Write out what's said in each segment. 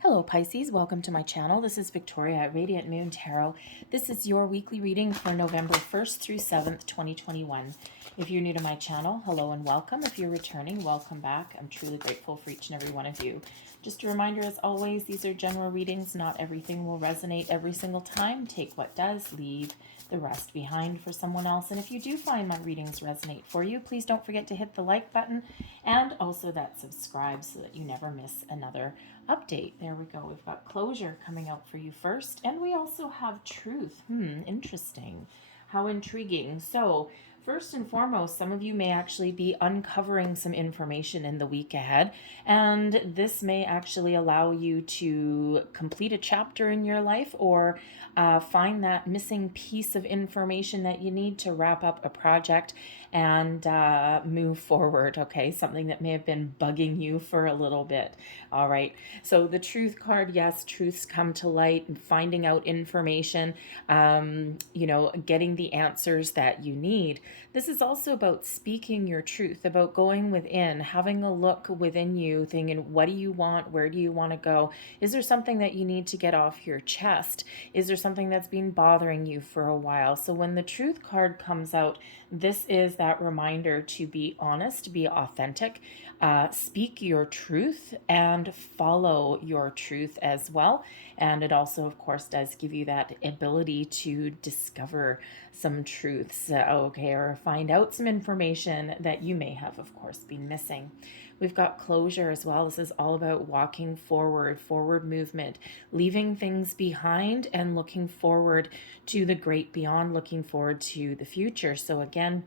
Hello Pisces, welcome to my channel. This is Victoria at Radiant Moon Tarot. This is your weekly reading for November 1st through 7th, 2021. If you're new to my channel, hello and welcome. If you're returning, welcome back. I'm truly grateful for each and every one of you. Just a reminder, as always, these are general readings. Not everything will resonate every single time. Take what does, leave the rest behind for someone else. And if you do find my readings resonate for you, please don't forget to hit the like button and also that subscribe so that you never miss another update. There we go. We've got closure coming out for you first, and we also have truth. Interesting. How intriguing. So first and foremost, some of you may actually be uncovering some information in the week ahead, and this may actually allow you to complete a chapter in your life or find that missing piece of information that you need to wrap up a project and move forward, okay? Something that may have been bugging you for a little bit, all right? So the truth card, yes, truths come to light, and finding out information, getting the answers that you need. This is also about speaking your truth, about going within, having a look within you, thinking, what do you want? Where do you want to go? Is there something that you need to get off your chest? Is there something that's been bothering you for a while? So when the truth card comes out, this is that reminder to be honest, be authentic, speak your truth and follow your truth as well. And it also, of course, does give you that ability to discover some truths, okay, or find out some information that you may have, of course, been missing. We've got closure as well. This is all about walking forward, forward movement, leaving things behind and looking forward to the great beyond, looking forward to the future. So again,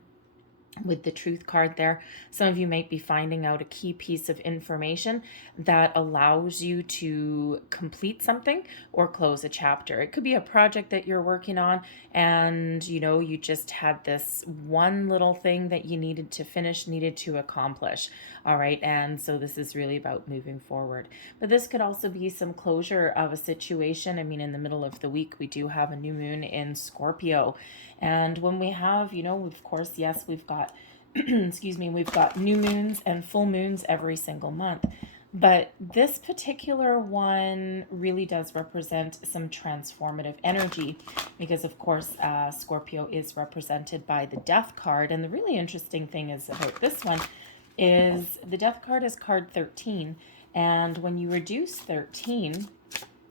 with the truth card there, some of you might be finding out a key piece of information that allows you to complete something or close a chapter. It could be a project that you're working on and you just had this one little thing that you needed to finish, needed to accomplish. All right, and so this is really about moving forward. But this could also be some closure of a situation. I mean, in the middle of the week, we do have a new moon in Scorpio. And when we have, of course, yes, we've got, excuse me, we've got new moons and full moons every single month. But this particular one really does represent some transformative energy because, of course, Scorpio is represented by the Death card. And the really interesting thing is about this one is the Death card is card 13. And when you reduce 13,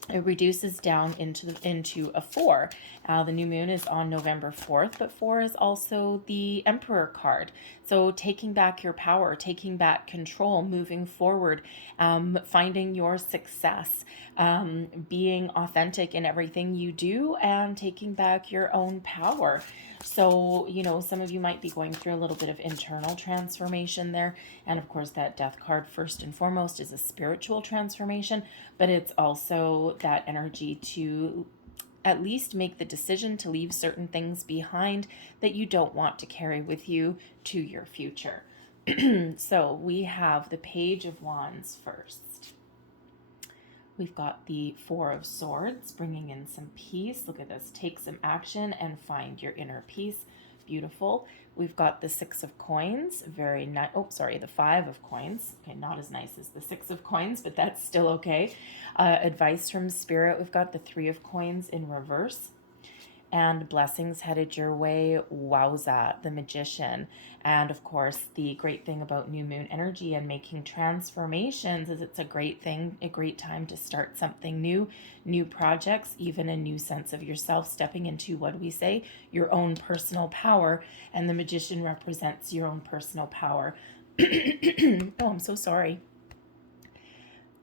it reduces down into a 4. The new moon is on November 4th, but 4 is also the Emperor card. So taking back your power, taking back control, moving forward, finding your success, being authentic in everything you do, and taking back your own power. So, some of you might be going through a little bit of internal transformation there. And of course, that Death card, first and foremost, is a spiritual transformation, but it's also that energy to at least make the decision to leave certain things behind that you don't want to carry with you to your future. So we have the Page of Wands first. We've got the Four of Swords, bringing in some peace. Look at this. Take some action and find your inner peace. Beautiful. We've got the Six of Coins. Very nice. Oh, sorry, the Five of Coins. Okay, not as nice as the Six of Coins, but that's still okay. Advice from Spirit. We've got the Three of Coins in reverse. And blessings headed your way. Wowza, the Magician. And of course, the great thing about new moon energy and making transformations is it's a great thing, a great time to start something new projects, even a new sense of yourself, stepping into, what do we say, your own personal power. And the Magician represents your own personal power. Oh, I'm so sorry.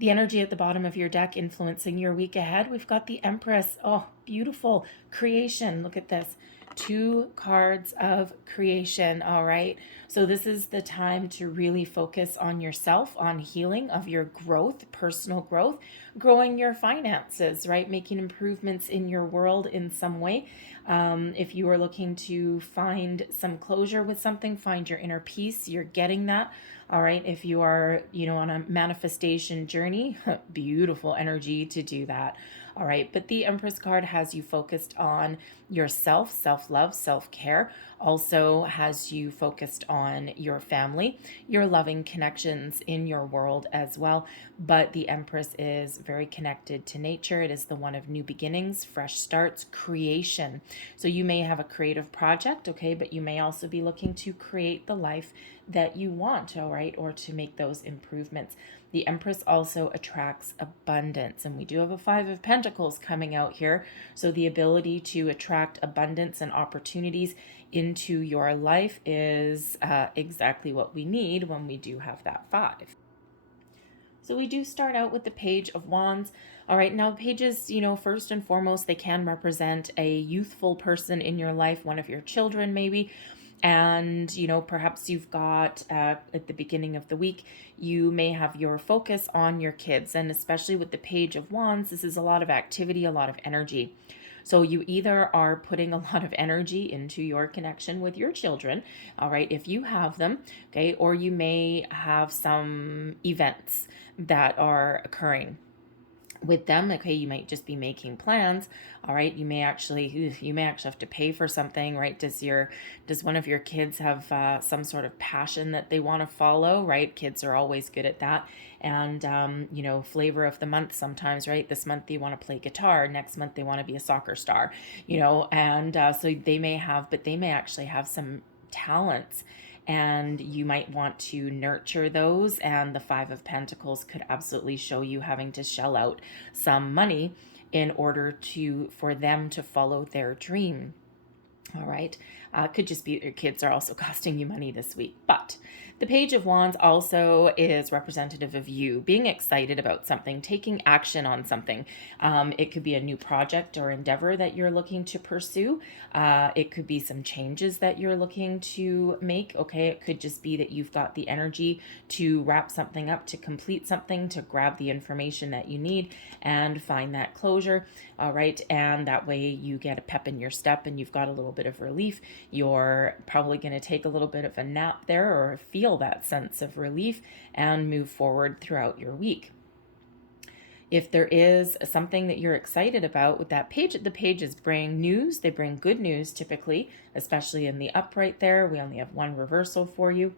The energy at the bottom of your deck influencing your week ahead. We've got the Empress. Oh, beautiful. Creation. Look at this. 2 cards of creation. All right. So this is the time to really focus on yourself, on healing of your growth, personal growth, growing your finances, right? Making improvements in your world in some way. If you are looking to find some closure with something, find your inner peace, you're getting that. All right, if you are, on a manifestation journey, beautiful energy to do that. All right, but the Empress card has you focused on yourself, self-love, self-care, also has you focused on your family, your loving connections in your world as well. But the Empress is very connected to nature. It is the one of new beginnings, fresh starts, creation. So you may have a creative project, okay, but you may also be looking to create the life that you want, all right, or to make those improvements. The Empress also attracts abundance, and we do have a Five of Pentacles coming out here. So the ability to attract abundance and opportunities into your life is exactly what we need when we do have that five. So we do start out with the Page of Wands. All right, now pages, first and foremost, they can represent a youthful person in your life, one of your children maybe. And, perhaps you've got at the beginning of the week, you may have your focus on your kids. And especially with the Page of Wands, this is a lot of activity, a lot of energy. So you either are putting a lot of energy into your connection with your children, all right, if you have them, okay, or you may have some events that are occurring with them. Okay, you might just be making plans. All right, you may actually have to pay for something, right? Does one of your kids have some sort of passion that they want to follow, right? Kids are always good at that. And flavor of the month sometimes, right? This month they want to play guitar, next month they want to be a soccer star, and so they may actually have some talents, and you might want to nurture those. And the Five of Pentacles could absolutely show you having to shell out some money in order for them to follow their dream. All right. Could just be your kids are also costing you money this week. But the Page of Wands also is representative of you being excited about something, taking action on something. It could be a new project or endeavor that you're looking to pursue. It could be some changes that you're looking to make. Okay. It could just be that you've got the energy to wrap something up, to complete something, to grab the information that you need and find that closure. All right. And that way you get a pep in your step and you've got a little bit of relief. You're probably going to take a little bit of a nap there or feel that sense of relief and move forward throughout your week. If there is something that you're excited about with that page, the pages bring news. They bring good news typically, especially in the upright there. We only have one reversal for you,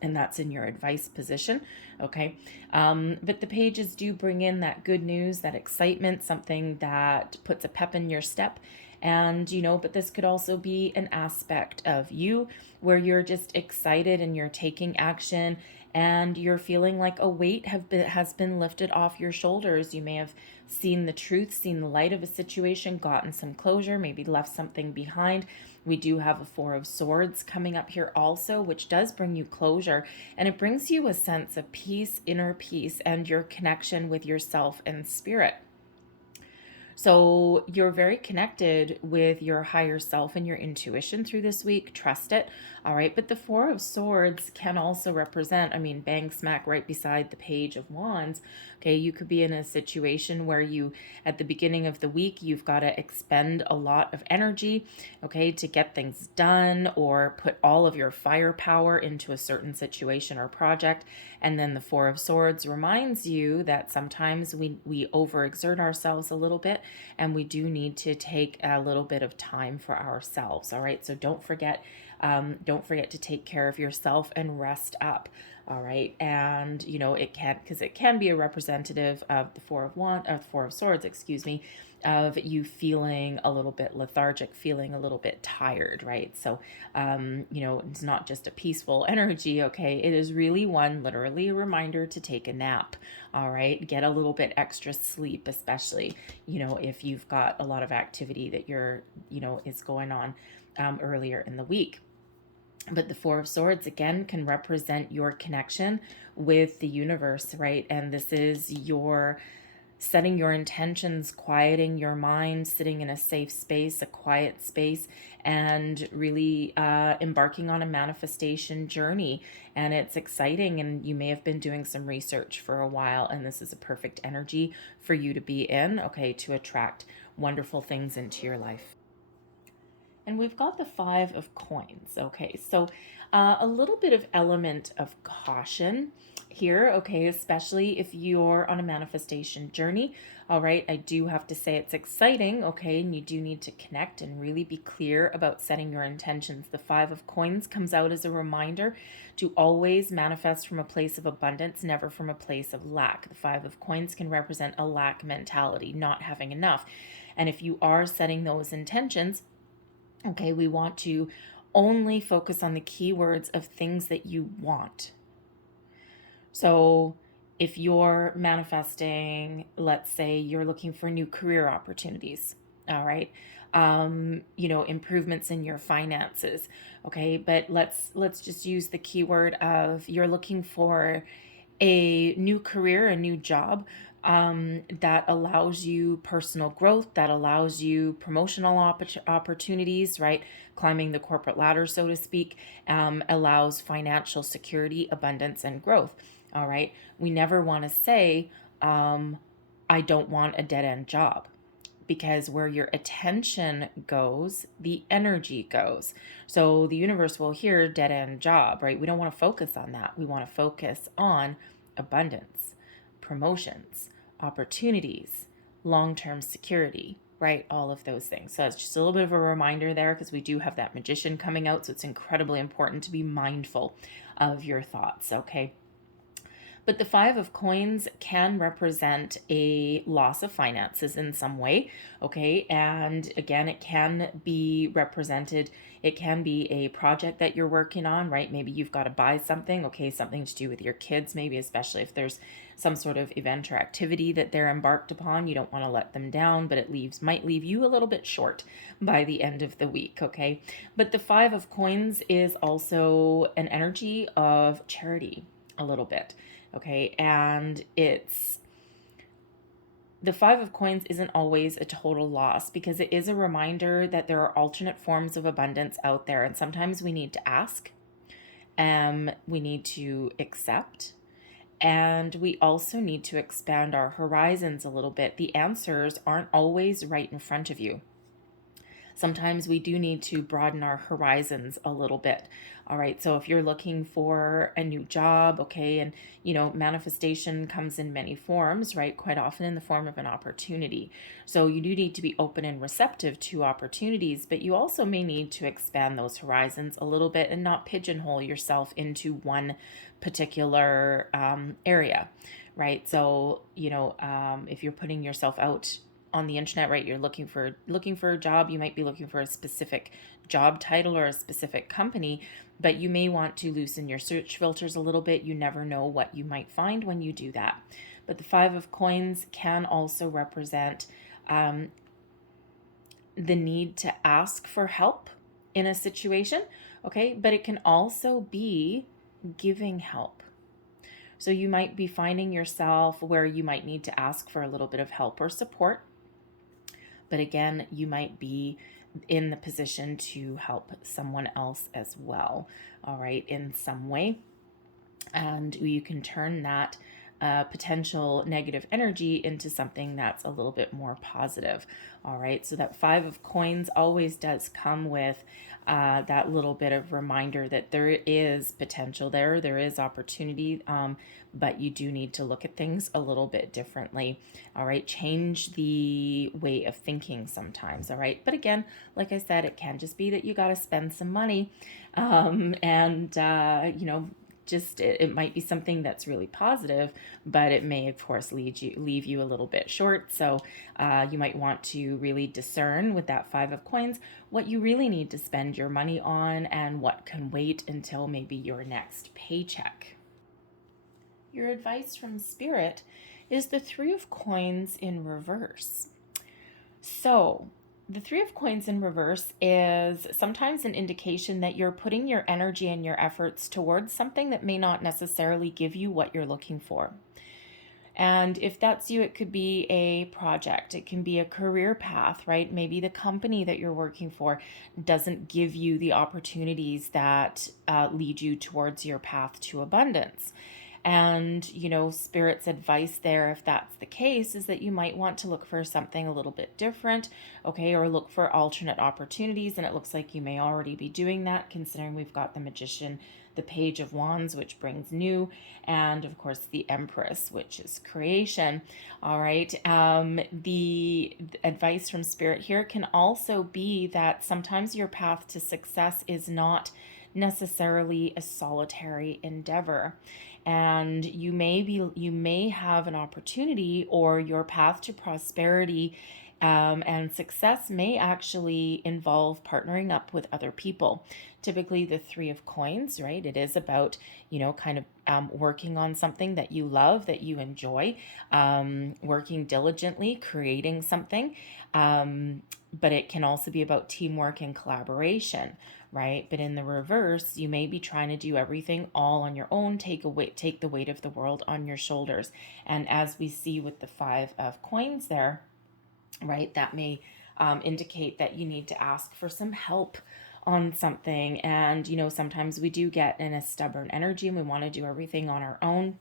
and that's in your advice position, okay? But the pages do bring in that good news, that excitement, something that puts a pep in your step. And, but this could also be an aspect of you where you're just excited and you're taking action and you're feeling like a weight has been lifted off your shoulders. You may have seen the truth, seen the light of a situation, gotten some closure, maybe left something behind. We do have a Four of Swords coming up here also, which does bring you closure, and it brings you a sense of peace, inner peace, and your connection with yourself and spirit. So you're very connected with your higher self and your intuition through this week. Trust it. All right. But the Four of Swords can also represent, bang smack right beside the Page of Wands. Okay. You could be in a situation where at the beginning of the week, you've got to expend a lot of energy, okay, to get things done or put all of your firepower into a certain situation or project. And then the Four of Swords reminds you that sometimes we overexert ourselves a little bit, and we do need to take a little bit of time for ourselves. All right. So don't forget to take care of yourself and rest up. All right. And it can be a representative of the Four of Swords, of you feeling a little bit lethargic, feeling a little bit tired, right? So, it's not just a peaceful energy, okay? It is really literally a reminder to take a nap, all right? Get a little bit extra sleep, especially, if you've got a lot of activity that is going on earlier in the week. But the Four of Swords, again, can represent your connection with the universe, right? And this is your setting your intentions, quieting your mind, sitting in a safe space, a quiet space, and really embarking on a manifestation journey. And it's exciting, and you may have been doing some research for a while, and this is a perfect energy for you to be in, okay, to attract wonderful things into your life. And we've got the Five of Coins. Okay, so A little bit of element of caution here, okay, especially if you're on a manifestation journey. All right, I do have to say it's exciting, okay, and you do need to connect and really be clear about setting your intentions. The Five of Coins comes out as a reminder to always manifest from a place of abundance, never from a place of lack. The Five of Coins can represent a lack mentality, not having enough. And if you are setting those intentions, okay, we want to only focus on the keywords of things that you want. So if you're manifesting, let's say you're looking for new career opportunities, all right, improvements in your finances, okay, but let's just use the keyword of you're looking for a new career, a new job, that allows you personal growth, that allows you promotional opportunities, right? Climbing the corporate ladder, so to speak, allows financial security, abundance, and growth. All right. We never want to say, I don't want a dead end job, because where your attention goes, the energy goes. So the universe will hear dead end job, right? We don't want to focus on that. We want to focus on abundance, promotions, opportunities, long-term security, right? All of those things. So it's just a little bit of a reminder there, because we do have that Magician coming out. So it's incredibly important to be mindful of your thoughts, okay? But the Five of Coins can represent a loss of finances in some way, okay? And again, it can be represented, it can be a project that you're working on, right? Maybe you've got to buy something, okay? Something to do with your kids, maybe, especially if there's some sort of event or activity that they're embarked upon. You don't want to let them down, but it might leave you a little bit short by the end of the week, okay? But the Five of Coins is also an energy of charity a little bit. Okay, and the Five of Coins isn't always a total loss, because it is a reminder that there are alternate forms of abundance out there, and sometimes we need to ask, we need to accept, and we also need to expand our horizons a little bit. The answers aren't always right in front of you. Sometimes we do need to broaden our horizons a little bit. All right, so if you're looking for a new job, okay, and manifestation comes in many forms, right? Quite often in the form of an opportunity. So you do need to be open and receptive to opportunities, but you also may need to expand those horizons a little bit and not pigeonhole yourself into one particular area, right? So, if you're putting yourself out on the internet, right, you're looking for a job, you might be looking for a specific job title or a specific company, but you may want to loosen your search filters a little bit. You never know what you might find when you do that. But the Five of Coins can also represent the need to ask for help in a situation, okay, but it can also be giving help. So you might be finding yourself where you might need to ask for a little bit of help or support. But again, you might be in the position to help someone else as well, all right, in some way. And you can turn that potential negative energy into something that's a little bit more positive, all right? So that Five of Coins always does come with that little bit of reminder that there is potential there is opportunity, but you do need to look at things a little bit differently, all right? Change the way of thinking sometimes, all right? But again, like I said, it can just be that you got to spend some money, just it might be something that's really positive, but it may of course leave you a little bit short. So you might want to really discern with that Five of Coins what you really need to spend your money on and what can wait until maybe your next paycheck. Your advice from Spirit is the Three of Coins in reverse. So the Three of Coins in reverse is sometimes an indication that you're putting your energy and your efforts towards something that may not necessarily give you what you're looking for. And if that's you, it could be a project, it can be a career path, right? Maybe the company that you're working for doesn't give you the opportunities that lead you towards your path to abundance. And, you know, Spirit's advice there, if that's the case, is that you might want to look for something a little bit different, okay, or look for alternate opportunities. And it looks like you may already be doing that, considering we've got the Magician, the Page of Wands, which brings new, and of course the Empress, which is creation. All right. The advice from Spirit here can also be that sometimes your path to success is not necessarily a solitary endeavor, and you may have an opportunity, or your path to prosperity and success may actually involve partnering up with other people. Typically the Three of Coins, right? It is about, you know, kind of working on something that you love, that you enjoy, working diligently, creating something. But it can also be about teamwork and collaboration, right? But in the reverse, you may be trying to do everything all on your own, take the weight of the world on your shoulders. And as we see with the Five of Coins there, right, that may indicate that you need to ask for some help on something. And, you know, sometimes we do get in a stubborn energy and we want to do everything on our own,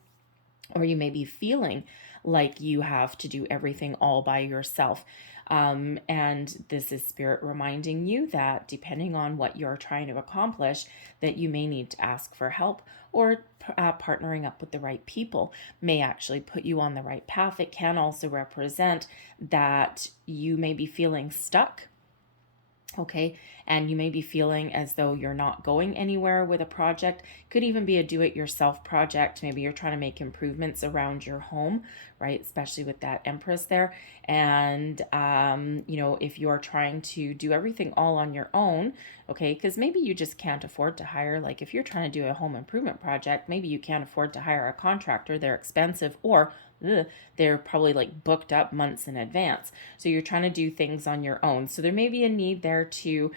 or you may be feeling like you have to do everything all by yourself. And this is Spirit reminding you that depending on what you're trying to accomplish, that you may need to ask for help, or partnering up with the right people may actually put you on the right path. It can also represent that you may be feeling stuck, okay, and you may be feeling as though you're not going anywhere with a project. Could even be a do-it-yourself project. Maybe you're trying to make improvements around your home, right? Especially with that Empress there. And, you know, if you're trying to do everything all on your own, okay, because maybe you just can't afford to hire, like if you're trying to do a home improvement project, maybe you can't afford to hire a contractor, they're expensive, or they're probably like booked up months in advance. So you're trying to do things on your own. So there may be a need there to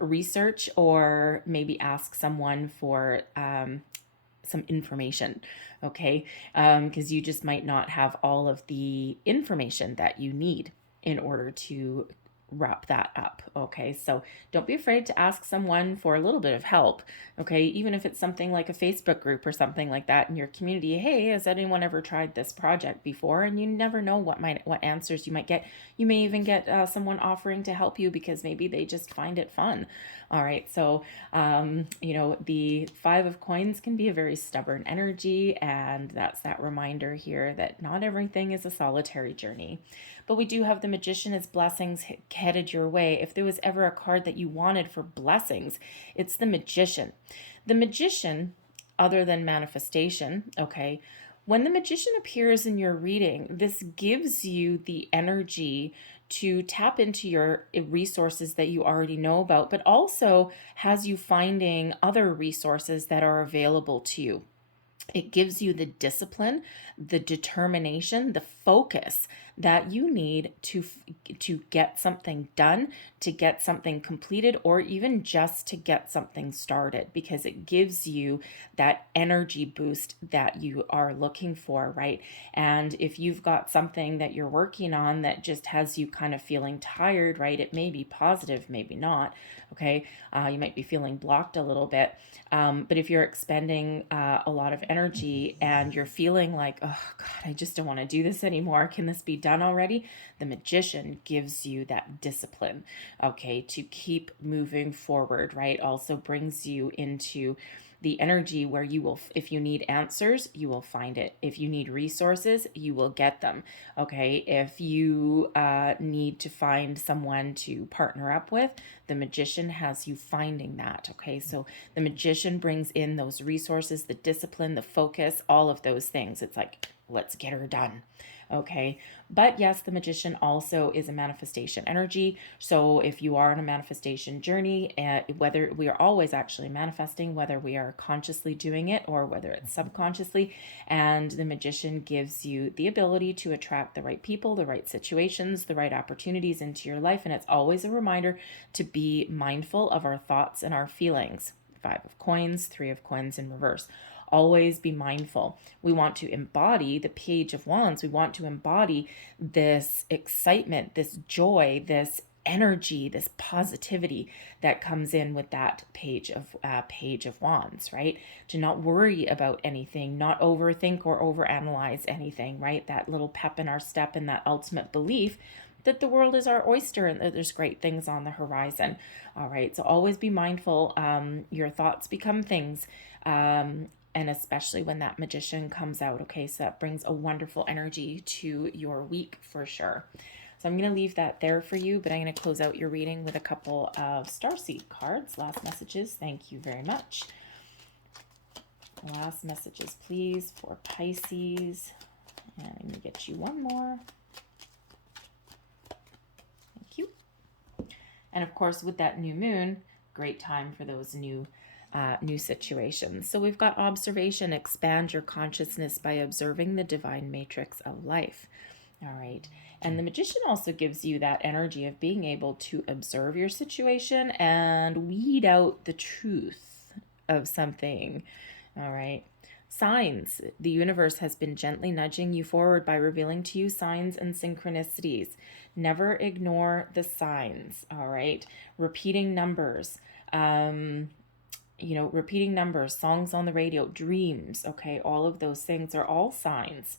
research, or maybe ask someone for some information, okay? Because you just might not have all of the information that you need in order to wrap that up, okay? So don't be afraid to ask someone for a little bit of help, okay? Even if it's something like a Facebook group or something like that in your community. Hey, has anyone ever tried this project before? And you never know what answers you might get. You may even get someone offering to help you because maybe they just find it fun. All right, so you know, the Five of Coins can be a very stubborn energy, and that's that reminder here that not everything is a solitary journey. But we do have the Magician as blessings headed your way. If there was ever a card that you wanted for blessings, it's the Magician. The Magician, other than manifestation, okay, when the Magician appears in your reading, this gives you the energy to tap into your resources that you already know about, but also has you finding other resources that are available to you. It gives you the discipline, the determination, the focus that you need to get something done, to get something completed, or even just to get something started, because it gives you that energy boost that you are looking for, right? And if you've got something that you're working on that just has you kind of feeling tired, right? It may be positive, maybe not, okay? You might be feeling blocked a little bit. But if you're expending a lot of energy and you're feeling like, oh God, I just don't want to do this anymore, can this be done already? The Magician gives you that discipline, okay, to keep moving forward, right? Also brings you into the energy where you will, if you need answers, you will find it. If you need resources, you will get them, okay? If you need to find someone to partner up with, the Magician has you finding that, okay? So the Magician brings in those resources, the discipline, the focus, all of those things. It's like, let's get her done, okay? But yes, the Magician also is a manifestation energy. So if you are on a manifestation journey, whether we are always actually manifesting, whether we are consciously doing it or whether it's subconsciously, and the Magician gives you the ability to attract the right people, the right situations, the right opportunities into your life. And it's always a reminder to be mindful of our thoughts and our feelings. Five of Coins, Three of Coins in reverse. Always be mindful. We want to embody the Page of Wands. We want to embody this excitement, this joy, this energy, this positivity that comes in with that Page of Wands, right? To not worry about anything, not overthink or overanalyze anything, right? That little pep in our step and that ultimate belief that the world is our oyster and that there's great things on the horizon. All right, so always be mindful. Your thoughts become things. And especially when that Magician comes out, okay? So that brings a wonderful energy to your week for sure. So I'm going to leave that there for you, but I'm going to close out your reading with a couple of starseed cards. Last messages. Thank you very much. Last messages, please, for Pisces. And I'm going to get you one more. Thank you. And of course, with that new moon, great time for those new situations. So we've got observation. Expand your consciousness by observing the divine matrix of life. All right. And the Magician also gives you that energy of being able to observe your situation and weed out the truth of something. All right. Signs. The universe has been gently nudging you forward by revealing to you signs and synchronicities. Never ignore the signs. All right. Repeating numbers. Repeating numbers, songs on the radio, dreams. Okay. All of those things are all signs.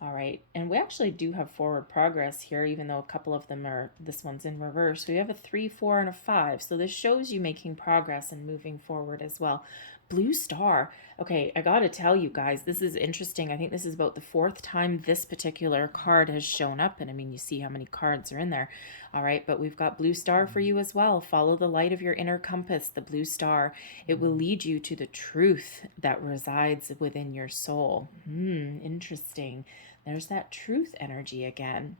All right, and we actually do have forward progress here, even though a couple of them are, this one's in reverse. We have a 3, 4, and a 5. So this shows you making progress and moving forward as well. Blue star. Okay, I got to tell you guys, this is interesting. I think this is about the 4th time this particular card has shown up. And I mean, you see how many cards are in there. All right, but we've got blue star for you as well. Follow the light of your inner compass, the blue star. It will lead you to the truth that resides within your soul. Interesting. There's that truth energy again.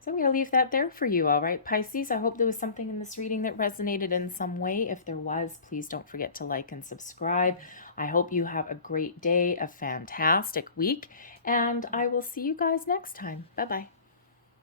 So I'm going to leave that there for you, all right, Pisces? I hope there was something in this reading that resonated in some way. If there was, please don't forget to like and subscribe. I hope you have a great day, a fantastic week, and I will see you guys next time. Bye-bye.